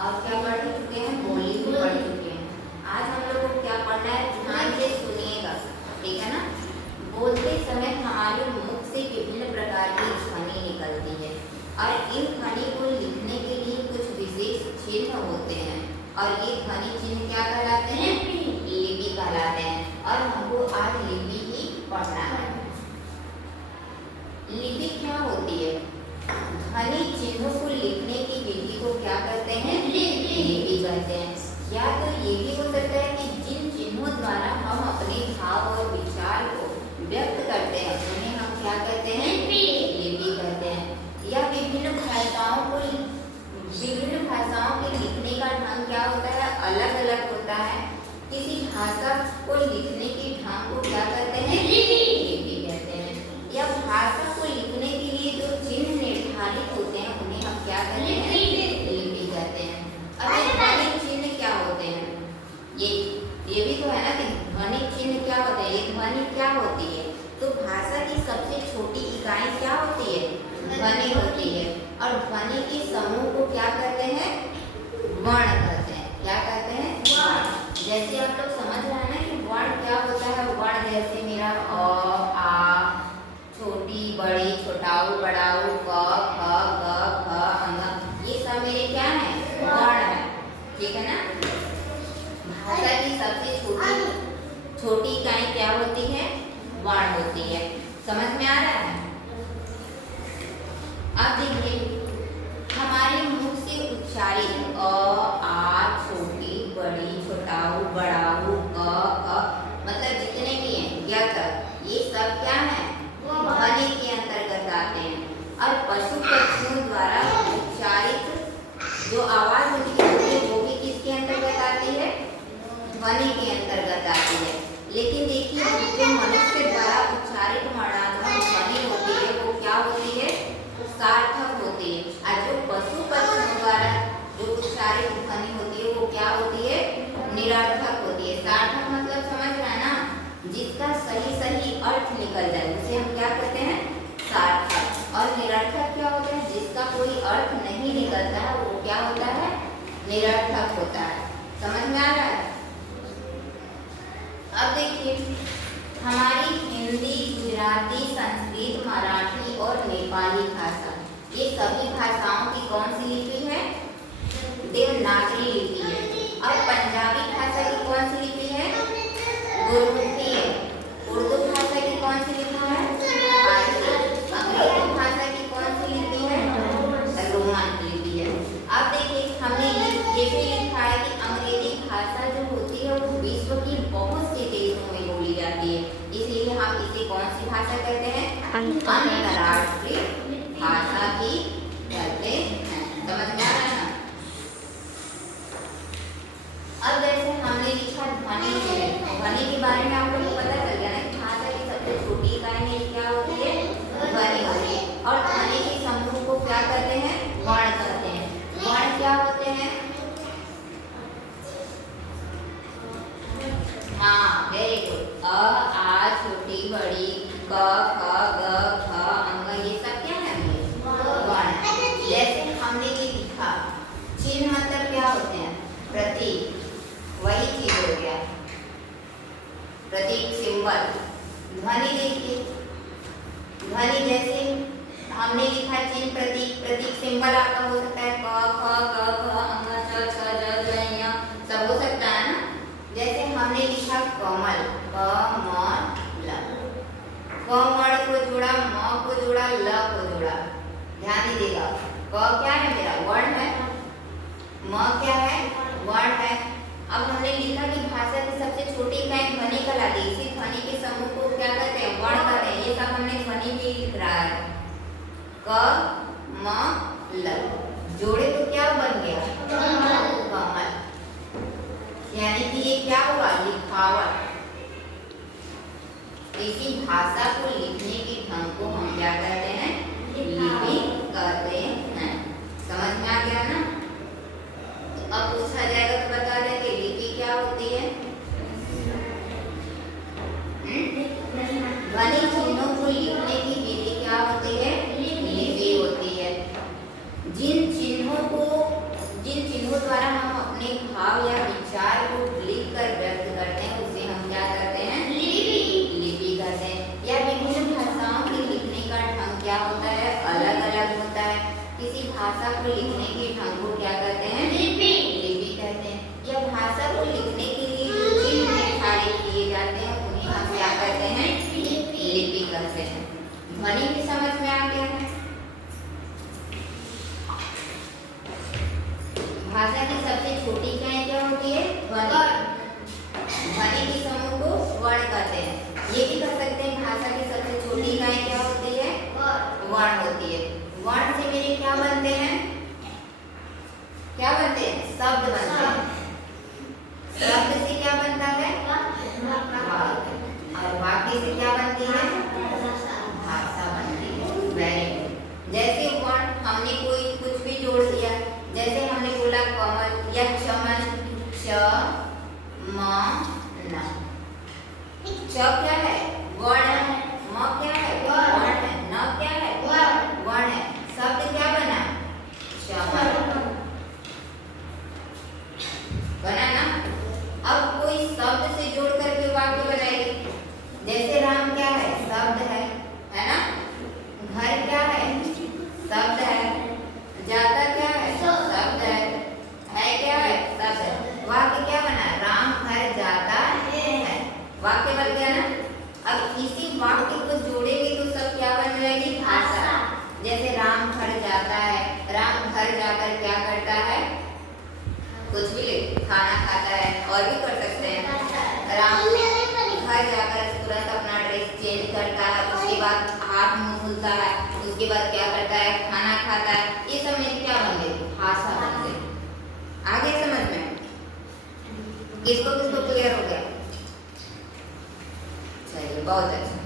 और क्या पढ़ चुके हैं, बोली भी पढ़ चुके हैं। आज हम लोग को क्या पढ़ना है, ध्यान से सुनिएगा, ठीक है ना। बोलते समय हमारे मुख से विभिन्न प्रकार की ध्वनि निकलती है और इन ध्वनि को लिखने के लिए कुछ विशेष चिन्ह होते हैं और ये ध्वनि चिन्ह क्या कहलाते हैं, लिपि कहलाते हैं। और हमको आज लिपि ही पढ़ना है। लिपि क्या होती है, ध्वनि चिन्हों को लिखने की विधि को क्या कहते हैं, लिपि कहते हैं। या तो ये भी हो सकता है कि जिन चिन्हों द्वारा हम अपने भाव और विचार को व्यक्त करते हैं उन्हें हम क्या कहते हैं, लिपि कहते हैं। या विभिन्न भाषाओं के लिखने का ढंग क्या होता है, अलग अलग होता है। किसी भाषा को लिखने की ढंग को क्या कहते हैं, लिपि कहते हैं। या भाषा को लिखने के लिए जो चिन्ह निर्धारित होते हैं उन्हें हम क्या कहते हैं, लिपि कहते हैं। अब ये ध्वनिक चिन्ह क्या होते हैं, ये भी तो है ना कि ध्वनिक चिन्ह क्या होते हैं, ये ध्वनि क्या होती है। तो भाषा की सबसे छोटी इकाई क्या होती है, ध्वनि होती है। और ध्वनि के समूह को क्या कहते हैं, वर्ण कहते हैं। क्या कहते हैं, वर्ण। जैसे आप लोग समझ रहे हैं ना कि वर्ण क्या होता है। वर्ण जैसे मेरा अ, आ, छोटी बड़ी, छोटाऊ बड़ाऊ, क, ख, ग, घ, अंग, ये सब मेरे क्या है, वर्ण है, ठीक है ना। भाषा की सबसे छोटी इकाई क्या होती है, वर्ण होती है। समझ में आ रहा है। अब देखिए हमारे मुख से उच्चारित अ, आ, छोटी बड़ी, छोटाऊ बड़ाऊ, क, ख, मतलब जितने भी हैं या तक, ये सब क्या है, ध्वनि के अंतर्गत आते हैं। और पशु पक्षियों द्वारा उच्चारित जो आवाज उनकी होती है वो भी किसके अंतर्गत आती है, ध्वनि के अंतर्गत आती है। लेकिन देखिए जो मनुष्य द्वारा उच्चारित वर्णात्मक ध्वनि होती है वो क्या होती है, सार्थक होती है। और जो पशु पक्षियों द्वारा जो उच्चारित ध्वनि होती है वो क्या होती है, निरर्थक होती है। सार्थक मतलब समझ रहे हैं ना, जिसका सही सही अर्थ निकल जाए उसे हम क्या कहते हैं, सार्थक। और निरर्थक क्या होता है, जिसका कोई अर्थ नहीं निकलता है वो क्या होता है, निरर्थक होता है। समझ में आ रहा है। अब देखिए हमारी हिंदी, गुजराती, संस्कृत, मराठी और नेपाली भाषा, ये सभी भाषाओं की कौन सी लिपि है, देवनागरी लिपि है। और पंजाबी भाषा की कौन सी लिपि है, गुरमुखी है। उर्दू भाषा की कौन सी लिपि है, फारसी। अंग्रेजी भाषा की कौन सी लिपि है, रोमन लिपि है। अब देखिए हमने ये भी लिखा है कि अंग्रेजी भाषा जो होती है वो विश्व की बहुत से देशों में बोली जाती है, इसलिए हम इसे कौन सी भाषा कहते हैं, अंतर्राष्ट्रीय भाषा की कहते हैं। समझ में आ रहा है ना। अब जैसे हमने लिखा ध्वनि चिन्ह, ध्वनि के बारे में आप लोग को पता चल गया ना कि भाषा की सबसे छोटी इकाई में क्या होती है, ध्वनि होती है। और ध्वनि के समूह को क्या कहते हैं, वर्ण कहते हैं। वर्ण क्या होते हैं, हाँ वेरी गुड, अ, आ, छोटी बड़ी, क, ख, ग, घ, अंग, ये सब क्या है, वर्ण। जैसे हमने ये लिखा, चिन्ह मतलब क्या होते हैं, प्रतीक, वही चीज हो गया, प्रतीक, सिंबल। ध्वनि देखिए, ध्वनि जैसे हमने लिखा चिन्ह, प्रतीक, प्रतीक सिंबल आपका हो सकता है क, ख, ग, घ, अंग, च, छ, ज, ज, ञ, सब हो सकता है ना। जैसे हमने लिखा कमल, क, म, ल, कमल को जोड़ा, म को जोड़ा, ल को जोड़ा। ध्यान दीजिएगा, क क्या है मेरा, वर्ण है, म क्या है, वर्ण है। अब हमने लिखा कि भाषा की सबसे छोटी इकाई ध्वनि कहलाती है। इसी ध्वनि के समूह को क्या कहते हैं, वर्ण कहते हैं। ये सब हमने ध्वनि भी लिख रहा है, क, म, ल, जोड़े तो क्या बन गया, कमल। यानी कि ये क्या हुआ, लिखावट। इसी भाषा को लिखने के ढंग को हम क्या कहते हैं, लिपि कहते हैं। समझ में आ गया ना। तो अब पूछा जाएगा तो बता दें कि लिपि क्या होती है। ध्वनि चिन्हों को लिखने की विधि क्या होती है, लिपि होती है। जिन चिन्हों भाषा की सबसे छोटी इकाई क्या होती है? ध्वनि। ध्वनि के समूह को वर्ण कहते हैं। ये भी कह सकते हैं भाषा की सबसे छोटी इकाई क्या होती है? वर्ण होती है। वर्ण से मेरे क्या बनते हैं? क्या बनते हैं? शब्द बनते हैं। शब्द से क्या बनता है? वाक्य। और वाक्य से क्या बनती है? भाषा बनती है। Very good. जैसे वर्ण हमने कोई कुछ भी जोड़ दिया, जैसे हमने बोला कमल या चमन, च म न। च क्या है? वर्ण है। म क्या है? वर्ण है। न क्या है? वर्ण है। शब्द क्या बना? चमन बना ना। अब कोई शब्द से जोड़ करके वाक्य बनाएगी। जैसे राम क्या है? शब्द है ना। घर क्या है? शब्द है। जाता क्या है? शब्द है क्या है? शब्द है। वाक्य क्या बना? राम घर जाता है। वाक्य बन गया ना। अब इसी वाक्य को जोड़ेंगे तो सब क्या बन जाएगी? भाषा। जैसे राम घर जाता है, राम घर जाकर क्या करता है? कुछ भी खाना खाता है, और भी कर सकते हैं। राम घर जाकर तुरंत अपना ड्रेस चेंज करता है, उसके बाद हाथ मुंह धुलता है, उसके बाद क्या करता है? खाना खाता है। ये सब मेरी क्या बन गई? भाषा बन गई। आगे समझ में किसको किसको क्लियर हो गया? चलिए बहुत अच्छा।